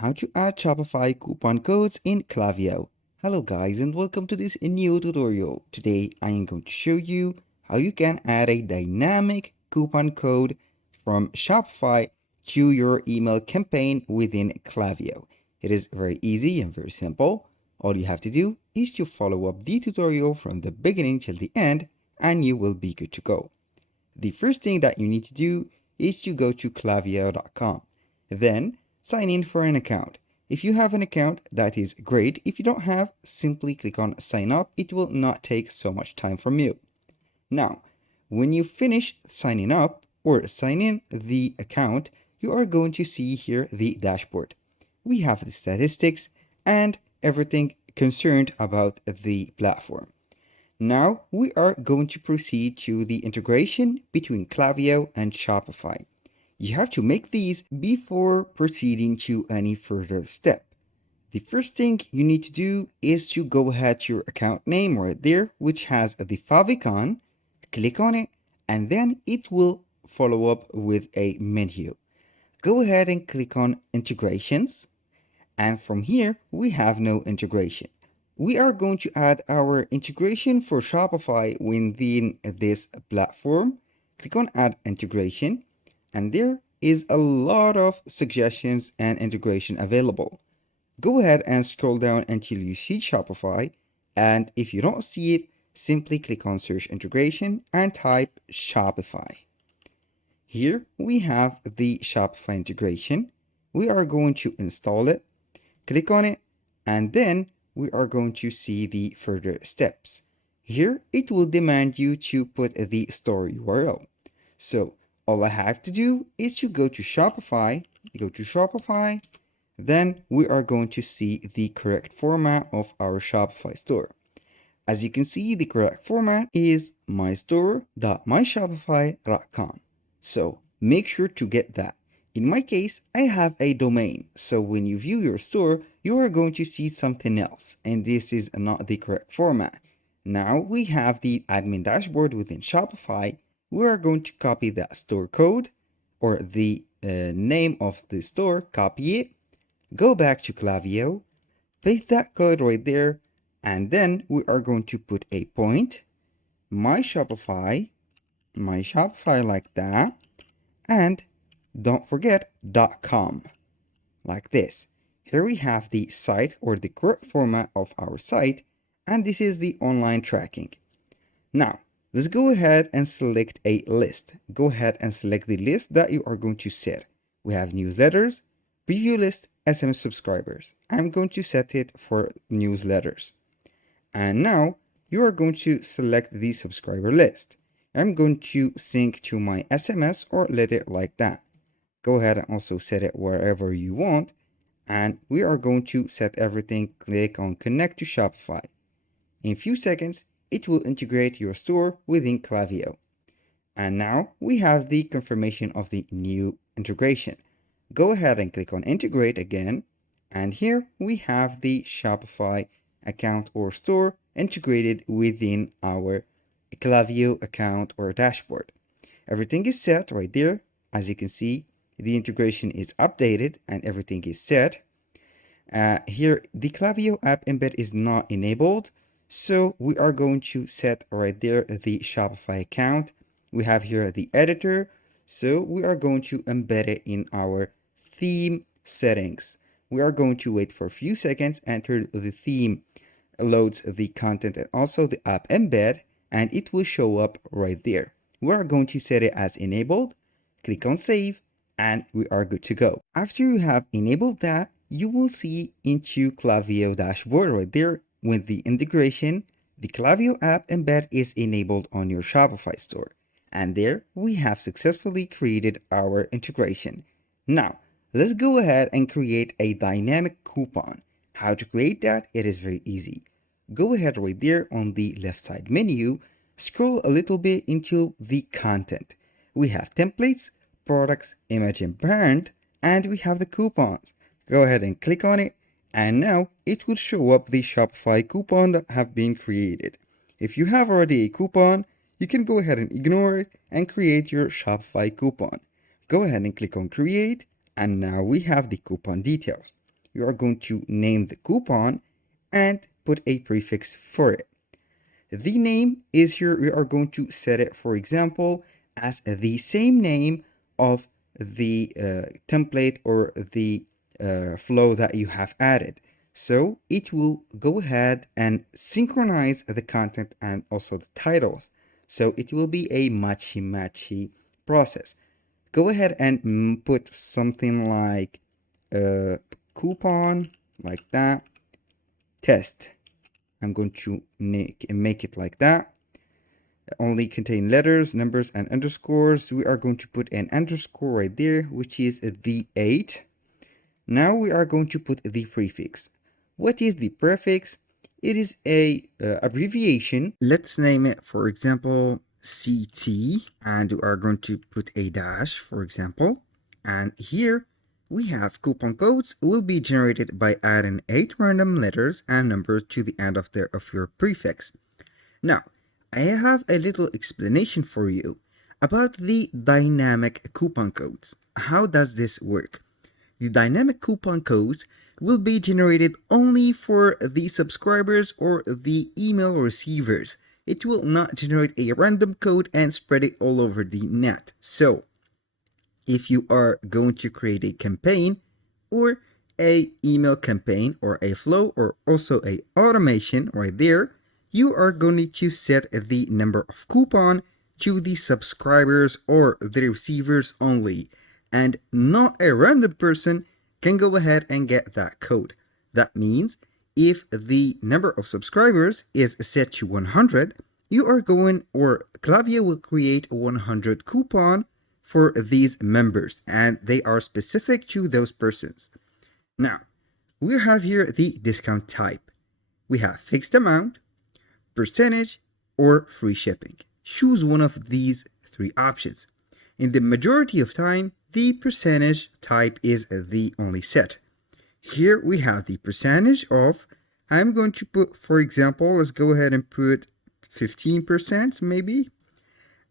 how to add Shopify coupon codes in Klaviyo. Hello guys and welcome to this new tutorial. Today I am going to show you how you can add a dynamic coupon code from Shopify to your email campaign within Klaviyo. It is very easy and very simple. All you have to do is to follow up the tutorial from the beginning till the end and you will be good to go. The first thing that you need to do is to go to klaviyo.com. Then sign in for an account. If you have an account, that is great. If you don't have, simply click on sign up. It will not take so much time from you. Now, when you finish signing up or sign in the account, you are going to see here the dashboard. We have the statistics and everything concerned about the platform. Now we are going to proceed to the integration between Klaviyo and Shopify. You have to make these before proceeding to any further step. The first thing you need to do is to go ahead to your account name right there, which has the favicon. Click on it, and then it will follow up with a menu. Go ahead and click on integrations, and from here we have no integration. We are going to add our integration for Shopify within this platform. Click on add integration, and there is a lot of suggestions and integration available. Go ahead and scroll down until you see Shopify, and if you don't see it, simply click on search integration and type Shopify. Here we have the Shopify integration. We are going to install it. Click on it, and then we are going to see the further steps. Here it will demand you to put the store URL. So all I have to do is to go to Shopify, then we are going to see the correct format of our Shopify store. As you can see, the correct format is mystore.myshopify.com. So make sure to get that. In my case, I have a domain, so when you view your store, you are going to see something else, and this is not the correct format. Now we have the admin dashboard within Shopify. We are going to copy that store code or the name of the store, copy it, go back to Klaviyo, paste that code right there, and then we are going to put a point, my Shopify like that, and don't forget .com, like this. Here we have the site or the correct format of our site, and this is the online tracking. Now, let's go ahead and select a list. Go ahead and select the list that you are going to set. We have newsletters, preview list, SMS subscribers. I'm going to set it for newsletters. And now you are going to select the subscriber list. I'm going to sync to my SMS or let it like that. Go ahead and also set it wherever you want. And we are going to set everything. Click on connect to Shopify. In a few seconds, it will integrate your store within Klaviyo. And now we have the confirmation of the new integration. Go ahead and click on integrate again. And here we have the Shopify account or store integrated within our Klaviyo account or dashboard. Everything is set right there. As you can see, the integration is updated and everything is set. Here, the Klaviyo app embed is not enabled. So we are going to set right there the Shopify account. We have here the editor. So we are going to embed it in our theme settings. We are going to wait for a few seconds until the theme loads the content and also the app embed, and it will show up right there. We are going to set it as enabled. Click on save, and we are good to go. After you have enabled that, you will see into Klaviyo dashboard right there with the integration. The Klaviyo app embed is enabled on your Shopify store. And there we have successfully created our integration. Now, let's go ahead and create a dynamic coupon. How to create that? It is very easy. Go ahead right there on the left side menu, scroll a little bit into the content. We have templates, products, image and brand, and we have the coupons. Go ahead and click on it, and now it will show up the Shopify coupon that have been created. If you have already a coupon, you can go ahead and ignore it and create your Shopify coupon. Go ahead and click on create, and now we have the coupon details. you are going to name the coupon and put a prefix for it. The name is here, we are going to set it, for example, as the same name of the template or the flow that you have added. So it will go ahead and synchronize the content and also the titles. So it will be a matchy process. Go ahead and put something like coupon, like that, test. I'm going to make it like that. Only contain letters, numbers, and underscores. We are going to put an underscore right there, which is the 8. Now we are going to put the prefix. What is the prefix? It is a abbreviation. Let's name it, for example, CT, and we are going to put a dash, for example. And here we have coupon codes will be generated by adding 8 random letters and numbers to the end of your prefix. Now, I have a little explanation for you about the dynamic coupon codes. How does this work? The dynamic coupon codes will be generated only for the subscribers or the email receivers. It will not generate a random code and spread it all over the net. So, if you are going to create a campaign or a email campaign or a flow or also a automation right there, you are going to set the number of coupon to the subscribers or the receivers only, and not a random person can go ahead and get that code. That means if the number of subscribers is set to 100, you are going, or Klaviyo will create 100 coupon for these members, and they are specific to those persons. Now, we have here the discount type. We have fixed amount, percentage, or free shipping. Choose one of these 3 options. In the majority of time, the percentage type is the only set. Here we have the percentage of, I'm going to put, for example, let's go ahead and put 15% maybe.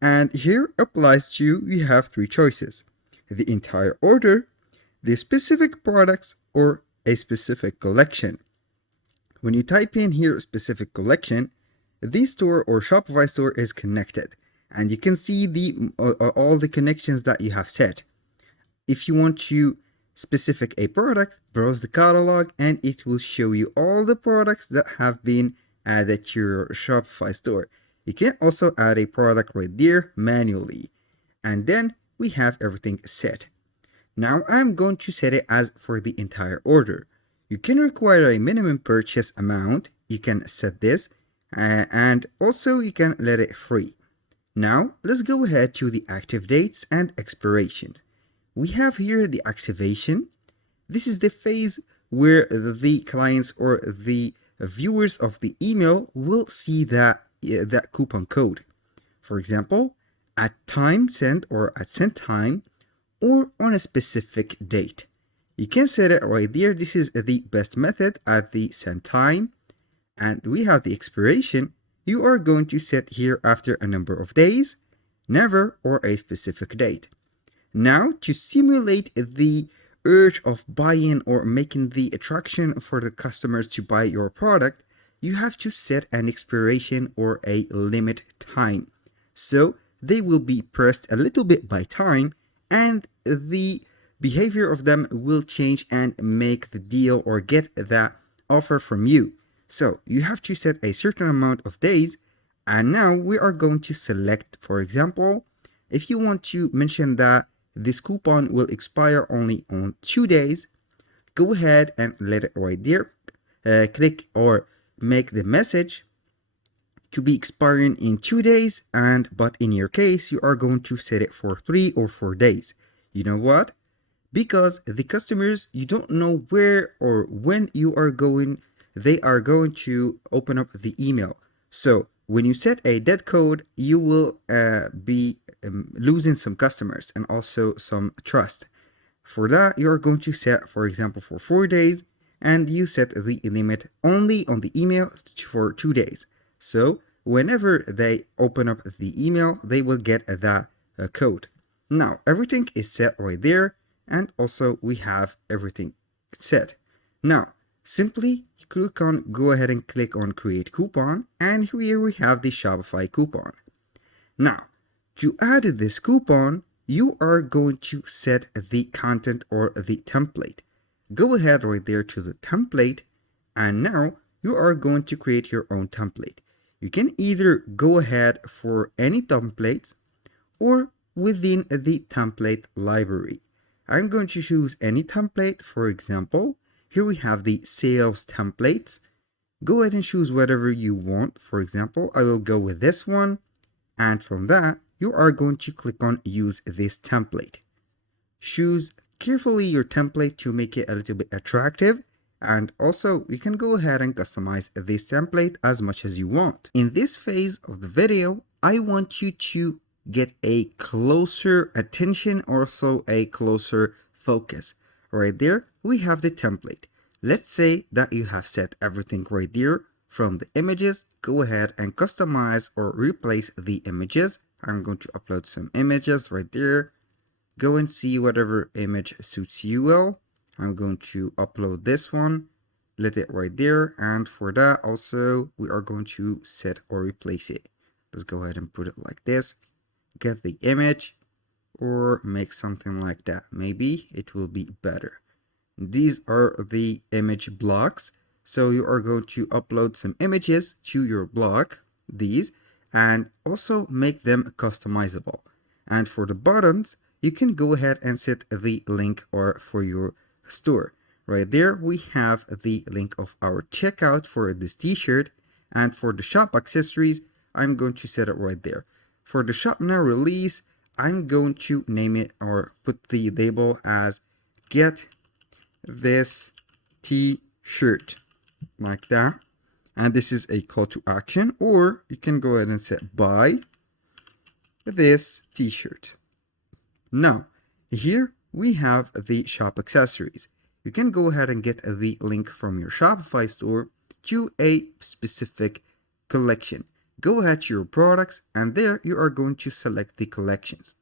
And here applies to, you have 3 choices: the entire order, the specific products, or a specific collection. When you type in here specific collection, the store or Shopify store is connected, and you can see all the connections that you have set. If you want to specific a product, browse the catalog and it will show you all the products that have been added to your Shopify store. You can also add a product right there manually, and then we have everything set. Now I'm going to set it as for the entire order. You can require a minimum purchase amount. You can set this, and also you can let it free. Now let's go ahead to the active dates and expiration. We have here the activation. This is the phase where the clients or the viewers of the email will see that coupon code. For example, at time sent or at sent time, or on a specific date. You can set it right there. This is the best method at the send time. And we have the expiration. You are going to set here after a number of days, never, or a specific date. Now, to simulate the urge of buying or making the attraction for the customers to buy your product, you have to set an expiration or a limit time. So they will be pressed a little bit by time, and the behavior of them will change and make the deal or get that offer from you. So you have to set a certain amount of days, and now we are going to select, for example, if you want to mention that this coupon will expire only on 2 days, go ahead and let it right there. Click or make the message to be expiring in 2 days, but in your case you are going to set it for 3 or 4 days. You know what? Because the customers, you don't know where or when they are going to open up the email. So when you set a dead code, you will be losing some customers and also some trust. For that, you are going to set, for example, for 4 days, and you set the limit only on the email for 2 days. So whenever they open up the email, they will get that code. Now everything is set right there, and also we have everything set. Now, simply go ahead and click on create coupon, and here we have the Shopify coupon. Now, to add this coupon, you are going to set the content or the template. Go ahead right there to the template, and now you are going to create your own template. You can either go ahead for any templates or within the template library. I'm going to choose any template. For example, here we have the sales templates. Go ahead and choose whatever you want. For example, I will go with this one. And from that, you are going to click on use this template. Choose carefully your template to make it a little bit attractive. And also, you can go ahead and customize this template as much as you want. In this phase of the video, I want you to get a closer attention, also a closer focus. Right there, we have the template. Let's say that you have set everything right there. From the images, go ahead and customize or replace the images. I'm going to upload some images right there. Go and see whatever image suits you well. I'm going to upload this one, let it right there, and for that also we are going to set or replace it. Let's go ahead and put it like this. Get the image or make something like that. Maybe it will be better. These are the image blocks. So you are going to upload some images to your block, these, and also make them customizable. And for the buttons, you can go ahead and set the link or for your store. Right there, we have the link of our checkout for this t-shirt. And for the shop accessories, I'm going to set it right there. For the shop now release, I'm going to name it or put the label as get this t-shirt, like that. And this is a call to action, or you can go ahead and set buy this t-shirt. Now, here we have the shop accessories. You can go ahead and get the link from your Shopify store to a specific collection. Go ahead to your products, and there you are going to select the collections.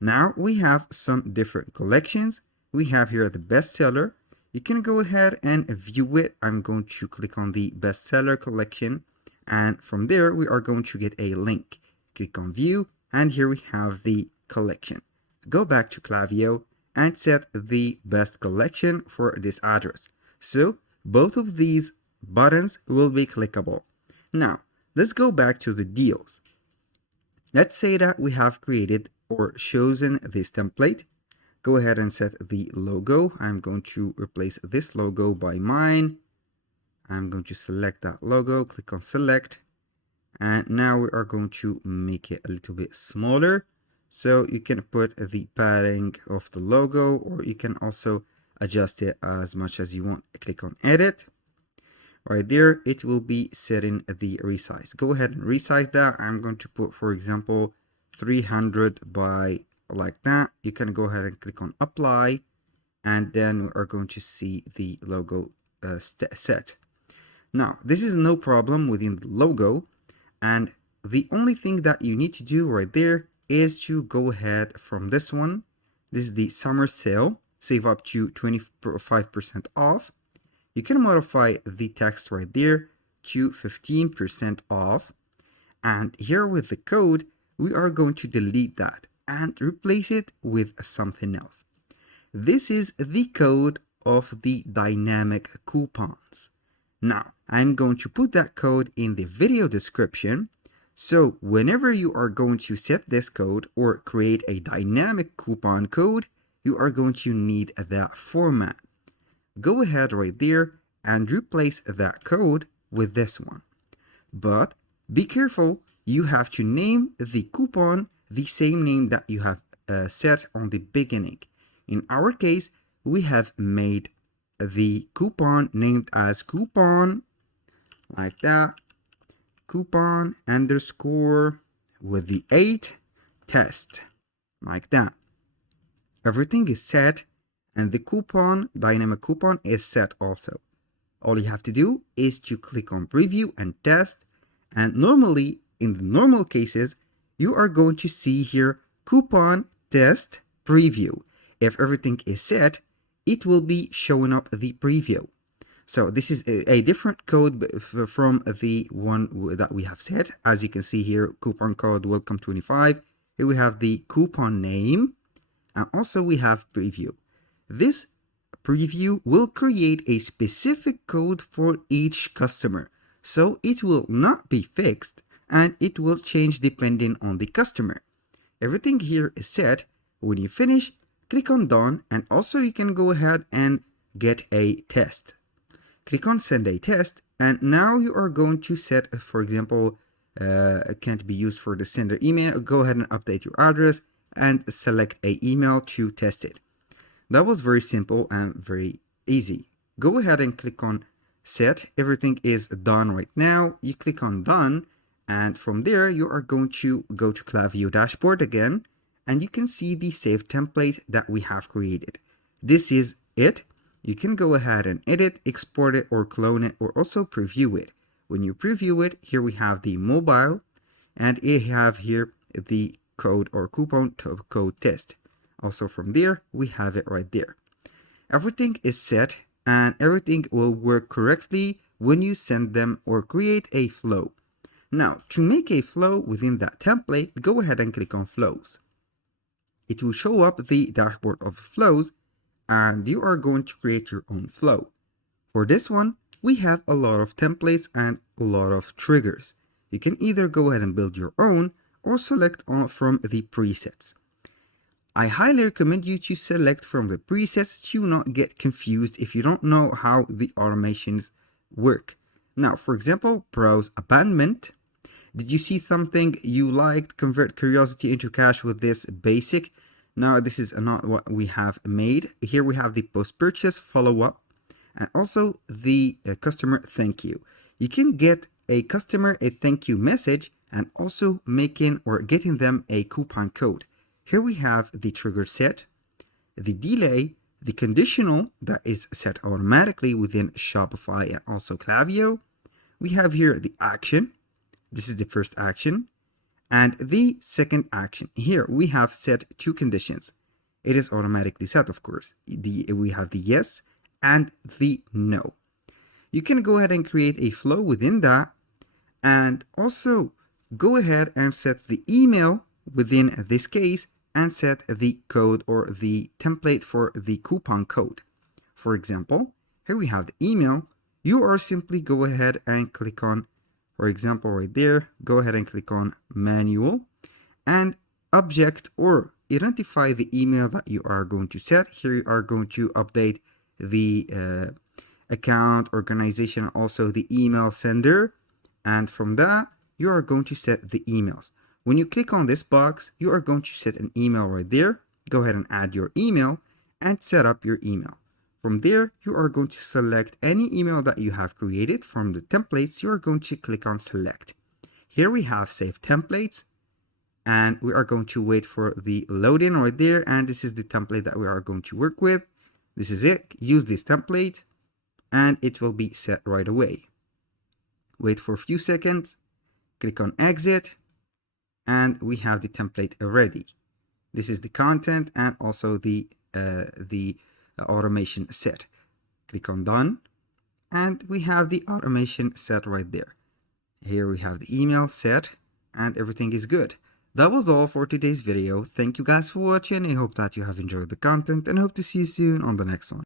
Now we have some different collections. We have here the bestseller. You can go ahead and view it. I'm going to click on the bestseller collection, and from there we are going to get a link. Click on view, and here we have the collection. Go back to Klaviyo and set the best collection for this address. So both of these buttons will be clickable. Now let's go back to the deals. Let's say that we have created or chosen this template. Go ahead and set the logo. I'm going to replace this logo by mine. I'm going to select that logo, click on select, and now we are going to make it a little bit smaller. So you can put the padding of the logo, or you can also adjust it as much as you want. Click on edit. Right there, it will be setting the resize. Go ahead and resize that. I'm going to put, for example, 300 by like that. You can go ahead and click on apply, and then we are going to see the logo set. Now, this is no problem within the logo, and the only thing that you need to do right there is to go ahead from this one. This is the summer sale, save up to 25% off. You can modify the text right there to 15% off, and here with the code we are going to delete that and replace it with something else. This is the code of the dynamic coupons. Now I'm going to put that code in the video description, so whenever you are going to set this code or create a dynamic coupon code, you are going to need that format. Go ahead right there and replace that code with this one. But be careful, you have to name the coupon the same name that you have set on the beginning. In our case, we have made the coupon named as coupon, like that, coupon underscore with the 8 test, like that. Everything is set, and the coupon, dynamic coupon, is set also. All you have to do is to click on preview and test, and normally in the normal cases you are going to see here coupon test preview. If everything is set, it will be showing up the preview. So this is a different code from the one that we have set. As you can see here, coupon code welcome 25. Here we have the coupon name, and also we have preview. This preview will create a specific code for each customer. So it will not be fixed and it will change depending on the customer. Everything here is set. When you finish, click on done, and also you can go ahead and get a test. Click on send a test, and now you are going to set, for example, can't be used for the sender email. Go ahead and update your address and select a email to test it. That was very simple and very easy. Go ahead and click on set. Everything is done right now. You click on done, and from there you are going to go to Klaviyo dashboard again, and you can see the save template that we have created. This is it. You can go ahead and edit, export it, or clone it, or also preview it. When you preview it, here we have the mobile, and we have here the code or coupon code test. Also from there, we have it right there. Everything is set, and everything will work correctly when you send them or create a flow. Now, to make a flow within that template, go ahead and click on flows. It will show up the dashboard of flows, and you are going to create your own flow. For this one, we have a lot of templates and a lot of triggers. You can either go ahead and build your own or select from the presets. I highly recommend you to select from the presets to not get confused if you don't know how the automations work. Now, for example, browse abandonment. Did you see something you liked? Convert curiosity into cash with this basic. Now, this is not what we have made. Here we have the post-purchase follow-up and also the customer thank you. You can get a customer a thank you message and also making or getting them a coupon code. Here we have the trigger set, the delay, the conditional that is set automatically within Shopify and also Klaviyo. We have here the action. This is the first action. And the second action. Here we have set two conditions. It is automatically set, of course. We have the yes and the no. You can go ahead and create a flow within that, and also go ahead and set the email within this case and set the code or the template for the coupon code. For example, here we have the email. You are simply go ahead and click on, for example, right there, go ahead and click on manual and object or identify the email that you are going to set. Here you are going to update the account, organization, also the email sender. And from that, you are going to set the emails. When you click on this box, you are going to set an email right there. Go ahead and add your email and set up your email. From there, you are going to select any email that you have created from the templates. You are going to click on select. Here we have save templates, and we are going to wait for the loading right there. And this is the template that we are going to work with. This is it. Use this template and it will be set right away. Wait for a few seconds, click on exit, and we have the template already. This is the content and also the automation set. Click on done, and we have the automation set right there. Here we have the email set, and everything is good. That was all for today's video. Thank you guys for watching. I hope that you have enjoyed the content and hope to see you soon on the next one.